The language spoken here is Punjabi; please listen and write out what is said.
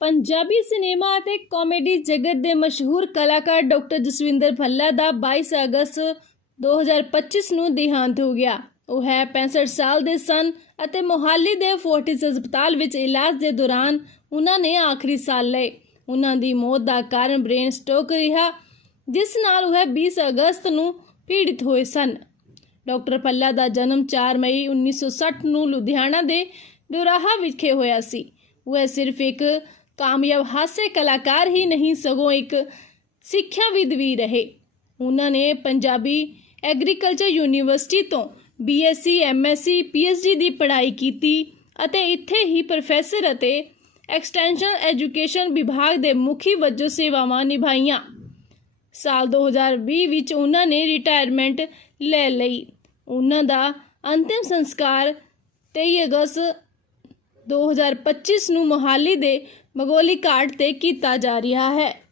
ਪੰਜਾਬੀ ਸਿਨੇਮਾ ਅਤੇ ਕਾਮੇਡੀ ਜਗਤ ਦੇ ਮਸ਼ਹੂਰ ਕਲਾਕਾਰ ਡਾਕਟਰ ਜਸਵਿੰਦਰ ਭੱਲਾ ਦਾ 22 ਅਗਸਤ 2025 ਨੂੰ ਦੇਹਾਂਤ ਹੋ ਗਿਆ। ਉਹ ਹੈ 65 ਸਾਲ ਦੇ ਸਨ ਅਤੇ ਮੋਹਾਲੀ ਦੇ ਫੋਰਟਿਸ ਹਸਪਤਾਲ ਵਿੱਚ ਇਲਾਜ ਦੇ ਦੌਰਾਨ ਉਹਨਾਂ ਨੇ ਆਖਰੀ ਸਾਲ ਲਏ। ਉਹਨਾਂ ਦੀ ਮੌਤ ਦਾ ਕਾਰਨ ਬ੍ਰੇਨ ਸਟ੍ਰੋਕ ਰਿਹਾ, ਜਿਸ ਨਾਲ ਉਹ 20 ਅਗਸਤ ਨੂੰ ਪੀੜਿਤ ਹੋਏ ਸਨ। ਡਾਕਟਰ ਭੱਲਾ ਦਾ ਜਨਮ 4 ਮਈ 1960 ਨੂੰ ਲੁਧਿਆਣਾ ਦੇ ਡੋਰਾਹਾ ਵਿਖੇ ਹੋਇਆ ਸੀ। ਉਹ ਸਿਰਫ ਇੱਕ ਕਾਮਯਾਬ ਹਾਸੇ ਕਲਾਕਾਰ ਹੀ ਨਹੀਂ ਸਗੋਂ ਇੱਕ ਸਿੱਖਿਆਵਿਦ ਵੀ ਰਹੇ। ਉਹਨਾਂ ਨੇ ਪੰਜਾਬੀ ਐਗਰੀਕਲਚਰ ਯੂਨੀਵਰਸਿਟੀ ਤੋਂ ਬੀਐਸਸੀ ਐਮਐਸਸੀ ਪੀਐਚਡੀ ਦੀ ਪੜ੍ਹਾਈ ਕੀਤੀ ਅਤੇ ਇੱਥੇ ਹੀ ਪ੍ਰੋਫੈਸਰ ਅਤੇ ਐਕਸਟੈਂਸ਼ਨ ਐਜੂਕੇਸ਼ਨ ਵਿਭਾਗ ਦੇ ਮੁਖੀ ਵਜੋਂ ਸੇਵਾਵਾਂ ਨਿਭਾਈਆਂ। ਸਾਲ 2020 ਵਿੱਚ ਉਹਨਾਂ ਨੇ ਰਿਟਾਇਰਮੈਂਟ ਲੈ ਲਈ। ਉਹਨਾਂ ਦਾ ਅੰਤਿਮ ਸੰਸਕਾਰ 23 ਅਗਸਤ 2025 ਨੂੰ ਮੋਹਾਲੀ ਦੇ ਮਗੋਲੀ ਘਾਟ ਤੇ ਕੀਤਾ ਜਾ ਰਿਹਾ ਹੈ।